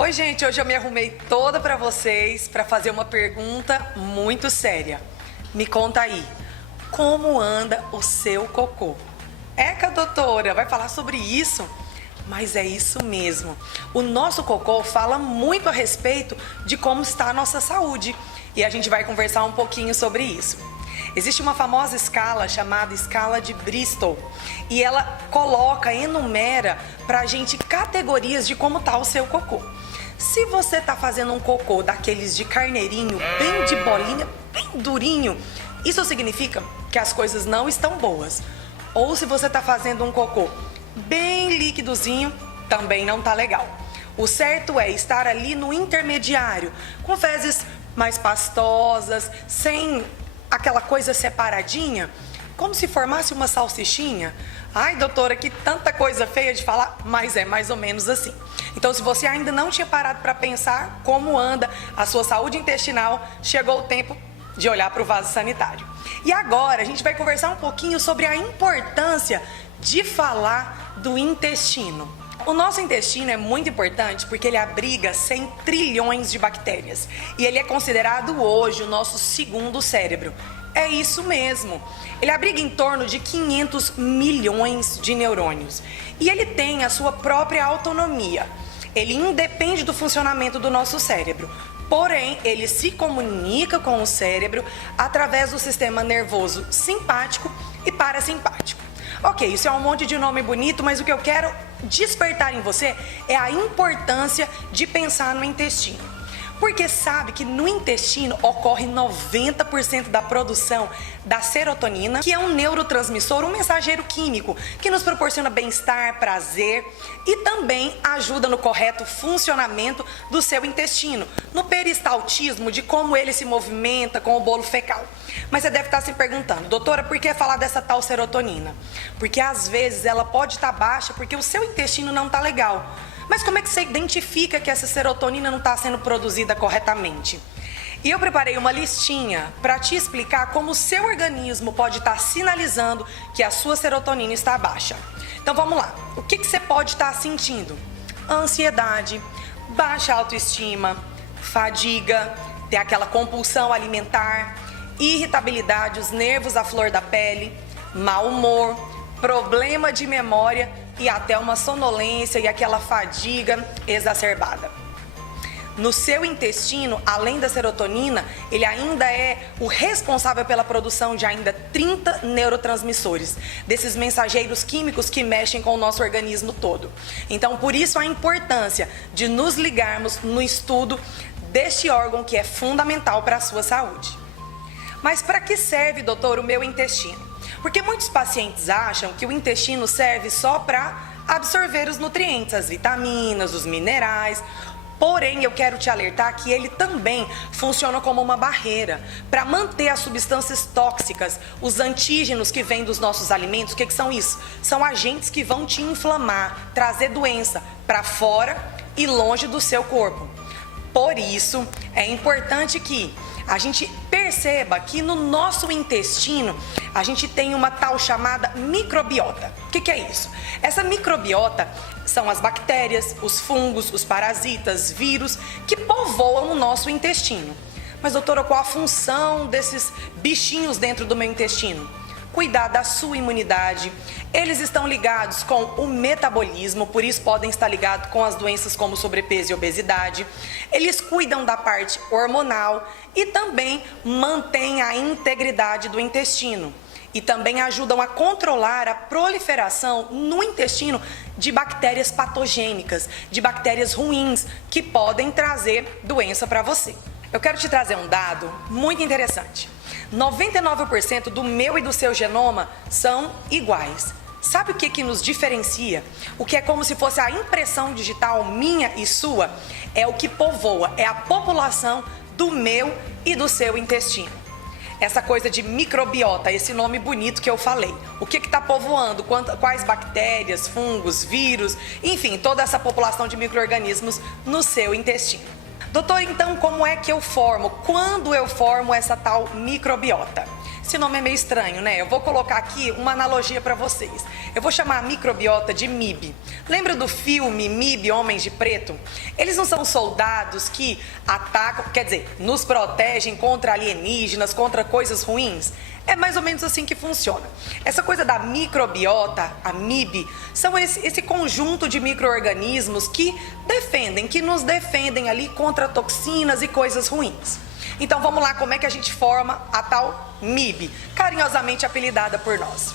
Oi, gente, hoje eu me arrumei toda pra vocês pra fazer uma pergunta muito séria. Me conta aí, como anda o seu cocô? Eca, doutora, vai falar sobre isso? Mas é isso mesmo. O nosso cocô fala muito a respeito de como está a nossa saúde. E a gente vai conversar um pouquinho sobre isso. Existe uma famosa escala chamada escala de Bristol e ela enumera pra gente categorias de como tá o seu cocô. Se você tá fazendo um cocô daqueles de carneirinho, bem de bolinha, bem durinho, isso significa que as coisas não estão boas. Ou se você tá fazendo um cocô bem líquidozinho, também não tá legal. O certo é estar ali no intermediário, com fezes mais pastosas, sem aquela coisa separadinha, como se formasse uma salsichinha. Ai, doutora, que tanta coisa feia de falar, mas é mais ou menos assim. Então, se você ainda não tinha parado para pensar como anda a sua saúde intestinal, chegou o tempo de olhar para o vaso sanitário. E agora a gente vai conversar um pouquinho sobre a importância de falar do intestino. O nosso intestino é muito importante porque ele abriga 100 trilhões de bactérias e ele é considerado hoje o nosso segundo cérebro. É isso mesmo. Ele abriga em torno de 500 milhões de neurônios e ele tem a sua própria autonomia. Ele independe do funcionamento do nosso cérebro, porém ele se comunica com o cérebro através do sistema nervoso simpático e parasimpático. Ok, isso é um monte de nome bonito, mas o que eu quero despertar em você é a importância de pensar no intestino. Porque sabe que no intestino ocorre 90% da produção da serotonina, que é um neurotransmissor, um mensageiro químico, que nos proporciona bem-estar, prazer e também ajuda no correto funcionamento do seu intestino, no peristaltismo de como ele se movimenta com o bolo fecal. Mas você deve estar se perguntando, doutora, por que falar dessa tal serotonina? Porque às vezes ela pode estar baixa porque o seu intestino não está legal. Mas como é que você identifica que essa serotonina não está sendo produzida corretamente? E eu preparei uma listinha para te explicar como o seu organismo pode estar sinalizando que a sua serotonina está baixa. Então vamos lá, o que você pode estar sentindo? Ansiedade, baixa autoestima, fadiga, ter aquela compulsão alimentar, irritabilidade, os nervos à flor da pele, mau humor, problema de memória e até uma sonolência e aquela fadiga exacerbada. No seu intestino, além da serotonina, ele ainda é o responsável pela produção de ainda 30 neurotransmissores, desses mensageiros químicos que mexem com o nosso organismo todo. Então, por isso a importância de nos ligarmos no estudo deste órgão que é fundamental para a sua saúde. Mas para que serve, doutor, o meu intestino? Porque muitos pacientes acham que o intestino serve só para absorver os nutrientes, as vitaminas, os minerais. Porém, eu quero te alertar que ele também funciona como uma barreira para manter as substâncias tóxicas, os antígenos que vêm dos nossos alimentos. O que são isso? São agentes que vão te inflamar, trazer doença para fora e longe do seu corpo. Por isso, é importante que a gente perceba que no nosso intestino a gente tem uma tal chamada microbiota. O que é isso? Essa microbiota são as bactérias, os fungos, os parasitas, vírus que povoam o nosso intestino. Mas, doutora, qual a função desses bichinhos dentro do meu intestino? Cuidar da sua imunidade. Eles estão ligados com o metabolismo, por isso podem estar ligados com as doenças como sobrepeso e obesidade. Eles cuidam da parte hormonal e também mantêm a integridade do intestino. E também ajudam a controlar a proliferação no intestino de bactérias patogênicas, de bactérias ruins, que podem trazer doença para você. Eu quero te trazer um dado muito interessante. 99% do meu e do seu genoma são iguais. Sabe o que nos diferencia? O que é como se fosse a impressão digital minha e sua? É o que povoa, é a população do meu e do seu intestino. Essa coisa de microbiota, esse nome bonito que eu falei. O que está povoando? Quais bactérias, fungos, vírus, enfim, toda essa população de micro-organismos no seu intestino. Doutor, então como é que eu formo? Quando eu formo essa tal microbiota? Esse nome é meio estranho, né? Eu vou colocar aqui uma analogia para vocês. Eu vou chamar a microbiota de MIB. Lembra do filme MIB, Homens de Preto? Eles não são soldados que atacam, quer dizer, nos protegem contra alienígenas, contra coisas ruins? É mais ou menos assim que funciona. Essa coisa da microbiota, a MIB, são esse conjunto de micro-organismos que nos defendem ali contra toxinas e coisas ruins. Então vamos lá, como é que a gente forma a tal MIB, carinhosamente apelidada por nós.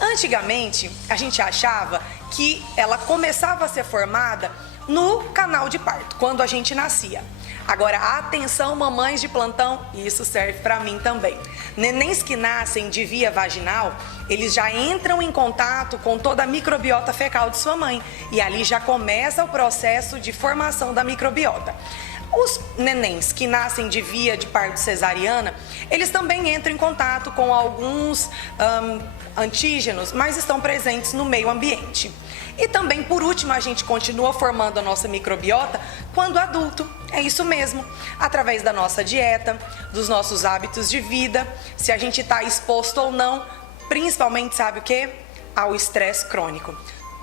Antigamente, a gente achava que ela começava a ser formada no canal de parto, quando a gente nascia. Agora, atenção, mamães de plantão, isso serve para mim também. Nenéns que nascem de via vaginal, eles já entram em contato com toda a microbiota fecal de sua mãe. E ali já começa o processo de formação da microbiota. Os nenéns que nascem de via de parto cesariana, eles também entram em contato com alguns antígenos, mas estão presentes no meio ambiente. E também, por último, a gente continua formando a nossa microbiota quando adulto. É isso mesmo, através da nossa dieta, dos nossos hábitos de vida, se a gente está exposto ou não, principalmente, sabe o quê? Ao estresse crônico.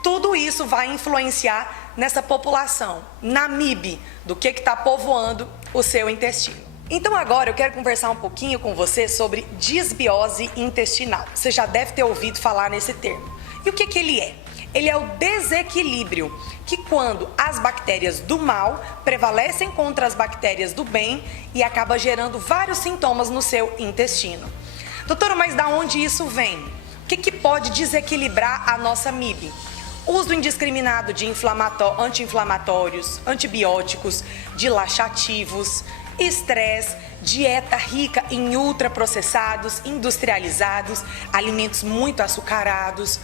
Tudo isso vai influenciar nessa população, na MIB, do que está povoando o seu intestino. Então agora eu quero conversar um pouquinho com você sobre disbiose intestinal. Você já deve ter ouvido falar nesse termo. E o que ele é? Ele é o desequilíbrio que quando as bactérias do mal prevalecem contra as bactérias do bem e acaba gerando vários sintomas no seu intestino. Doutora, mas da onde isso vem? O que pode desequilibrar a nossa MIB? Uso indiscriminado de anti-inflamatórios, antibióticos, de laxativos, estresse, dieta rica em ultraprocessados, industrializados, alimentos muito açucarados,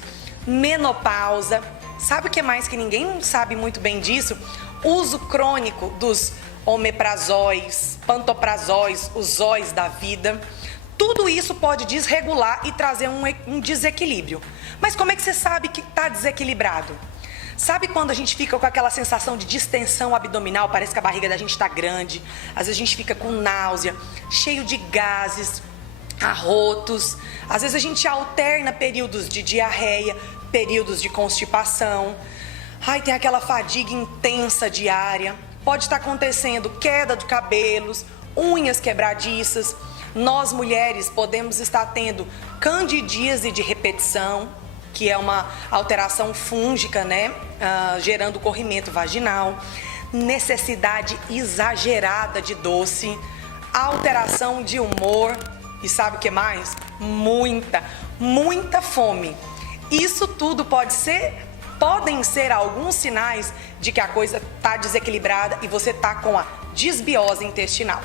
menopausa. Sabe o que mais que ninguém sabe muito bem disso? Uso crônico dos omeprazóis, pantoprazóis, os zóis da vida. Tudo isso pode desregular e trazer um desequilíbrio. Mas como é que você sabe que está desequilibrado? Sabe quando a gente fica com aquela sensação de distensão abdominal, parece que a barriga da gente está grande, às vezes a gente fica com náusea, cheio de gases, arrotos, às vezes a gente alterna períodos de diarreia, períodos de constipação, tem aquela fadiga intensa diária, pode estar acontecendo queda de cabelos, unhas quebradiças. Nós mulheres podemos estar tendo candidíase de repetição, que é uma alteração fúngica, né? Gerando corrimento vaginal, necessidade exagerada de doce, alteração de humor e sabe o que mais? Muita fome. Isso tudo podem ser alguns sinais de que a coisa está desequilibrada e você está com a disbiose intestinal.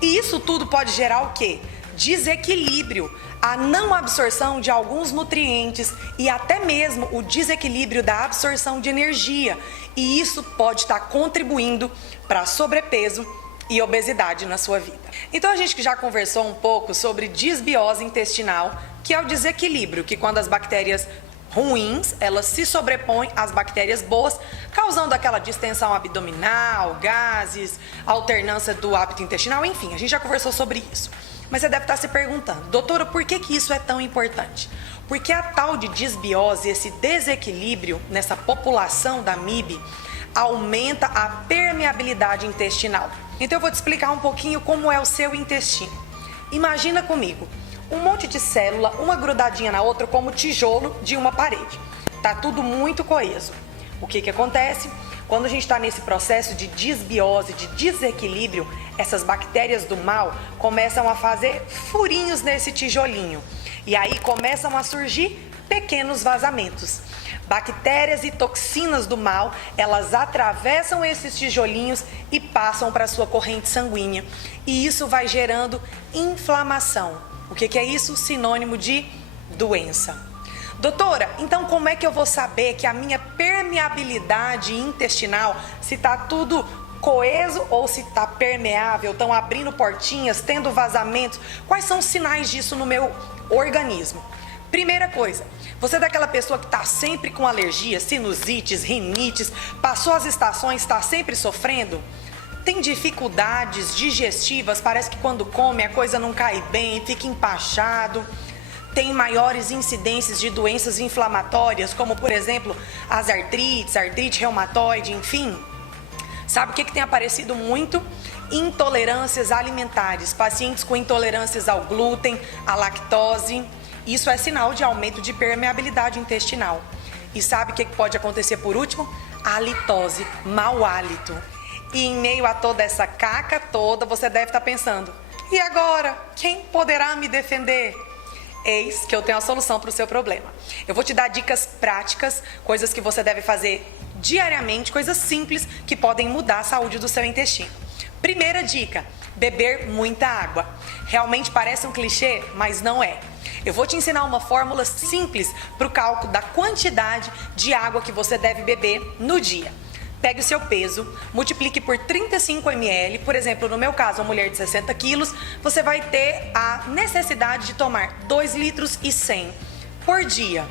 E isso tudo pode gerar o quê? Desequilíbrio, a não absorção de alguns nutrientes e até mesmo o desequilíbrio da absorção de energia. E isso pode estar contribuindo para sobrepeso e obesidade na sua vida. Então a gente que já conversou um pouco sobre disbiose intestinal, que é o desequilíbrio, que quando as bactérias ruins, elas se sobrepõem às bactérias boas, causando aquela distensão abdominal, gases, alternância do hábito intestinal, enfim, a gente já conversou sobre isso. Mas você deve estar se perguntando, doutora, por que isso é tão importante? Porque a tal de disbiose, esse desequilíbrio nessa população da MIB, aumenta a permeabilidade intestinal. Então eu vou te explicar um pouquinho como é o seu intestino. Imagina comigo, um monte de célula, uma grudadinha na outra, como tijolo de uma parede. Tá tudo muito coeso. O que acontece? Quando a gente está nesse processo de disbiose, de desequilíbrio, essas bactérias do mal começam a fazer furinhos nesse tijolinho. E aí começam a surgir pequenos vazamentos. Bactérias e toxinas do mal, elas atravessam esses tijolinhos e passam para a sua corrente sanguínea. E isso vai gerando inflamação. O que é isso? Sinônimo de doença. Doutora, então como é que eu vou saber que a minha permeabilidade intestinal, se está tudo coeso ou se está permeável, estão abrindo portinhas, tendo vazamentos? Quais são os sinais disso no meu organismo? Primeira coisa, você é daquela pessoa que está sempre com alergia, sinusites, rinites, passou as estações, está sempre sofrendo? tem dificuldades digestivas, parece que quando come a coisa não cai bem, fica empachado, tem maiores incidências de doenças inflamatórias, como por exemplo as artrites, artrite reumatoide, enfim. Sabe o que tem aparecido muito? Intolerâncias alimentares, pacientes com intolerâncias ao glúten, à lactose. Isso é sinal de aumento de permeabilidade intestinal. E sabe o que pode acontecer por último? Halitose, mau hálito. E em meio a toda essa caca toda, você deve estar pensando: e agora? Quem poderá me defender? Eis que eu tenho a solução para o seu problema. Eu vou te dar dicas práticas, coisas que você deve fazer diariamente, coisas simples que podem mudar a saúde do seu intestino. Primeira dica: beber muita água. Realmente parece um clichê, mas não é. Eu vou te ensinar uma fórmula simples para o cálculo da quantidade de água que você deve beber no dia. Pegue o seu peso, multiplique por 35 ml, por exemplo, no meu caso, uma mulher de 60 quilos, você vai ter a necessidade de tomar 2 litros e 100 por dia.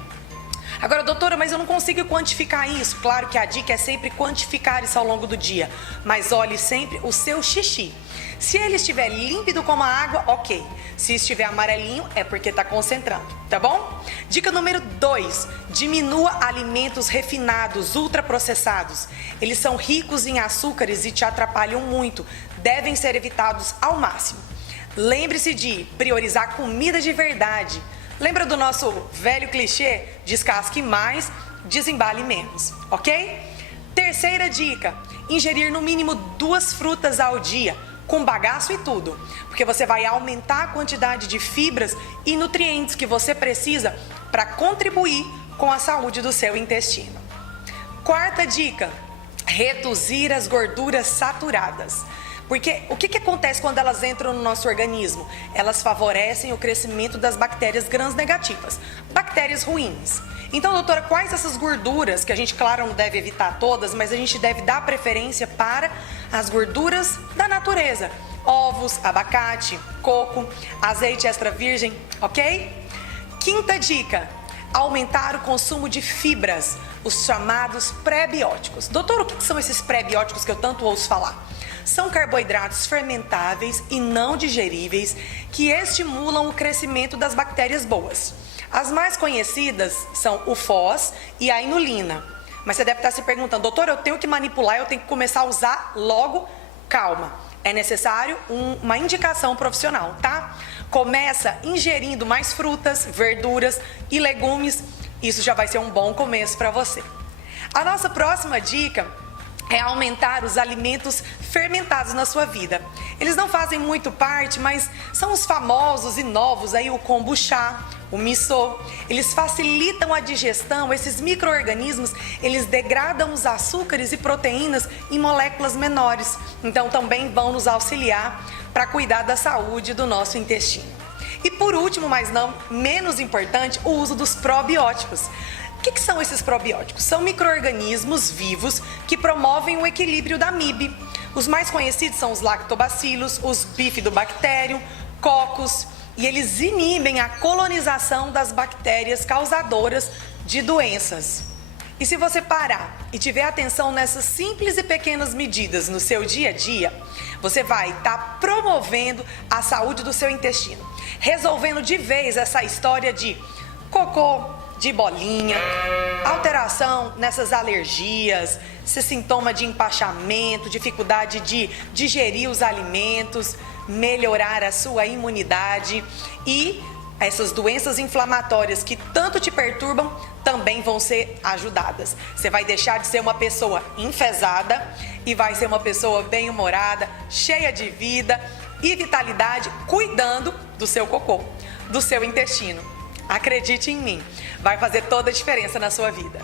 Agora, doutora, mas eu não consigo quantificar isso. Claro que a dica é sempre quantificar isso ao longo do dia, mas olhe sempre o seu xixi. Se ele estiver límpido como a água, ok. Se estiver amarelinho, é porque está concentrando, tá bom? Dica número 2, diminua alimentos refinados, ultraprocessados. Eles são ricos em açúcares e te atrapalham muito. Devem ser evitados ao máximo. Lembre-se de priorizar comida de verdade. Lembra do nosso velho clichê? Descasque mais, desembale menos, ok? Terceira dica, ingerir no mínimo 2 frutas ao dia, com bagaço e tudo, porque você vai aumentar a quantidade de fibras e nutrientes que você precisa para contribuir com a saúde do seu intestino. Quarta dica, reduzir as gorduras saturadas. Porque o que acontece quando elas entram no nosso organismo? Elas favorecem o crescimento das bactérias gram-negativas, bactérias ruins. Então, doutora, quais essas gorduras, que a gente, claro, não deve evitar todas, mas a gente deve dar preferência para as gorduras da natureza? Ovos, abacate, coco, azeite extra virgem, ok? Quinta dica, aumentar o consumo de fibras, os chamados pré-bióticos. Doutor, o que são esses pré-bióticos que eu tanto ouço falar? São carboidratos fermentáveis e não digeríveis que estimulam o crescimento das bactérias boas. As mais conhecidas são o FOS e a inulina. Mas você deve estar se perguntando: doutor, eu tenho que manipular, eu tenho que começar a usar logo? Calma, é necessário uma indicação profissional, tá? Começa ingerindo mais frutas, verduras e legumes. Isso já vai ser um bom começo para você. A nossa próxima dica é aumentar os alimentos fermentados na sua vida. Eles não fazem muito parte, mas são os famosos e novos aí, o kombucha, o miso. Eles facilitam a digestão, esses micro-organismos, eles degradam os açúcares e proteínas em moléculas menores. Então também vão nos auxiliar para cuidar da saúde do nosso intestino. E por último, mas não menos importante, o uso dos probióticos. O que são esses probióticos? São micro-organismos vivos que promovem o equilíbrio da MIB. Os mais conhecidos são os lactobacilos, os bifidobacterium, cocos, e eles inibem a colonização das bactérias causadoras de doenças. E se você parar e tiver atenção nessas simples e pequenas medidas no seu dia a dia, você vai estar promovendo a saúde do seu intestino, resolvendo de vez essa história de cocô de bolinha, alteração nessas alergias, esse sintoma de empachamento, dificuldade de digerir os alimentos, melhorar a sua imunidade, e essas doenças inflamatórias que tanto te perturbam também vão ser ajudadas. Você vai deixar de ser uma pessoa enfesada e vai ser uma pessoa bem-humorada, cheia de vida e vitalidade, cuidando do seu cocô, do seu intestino. Acredite em mim, vai fazer toda a diferença na sua vida.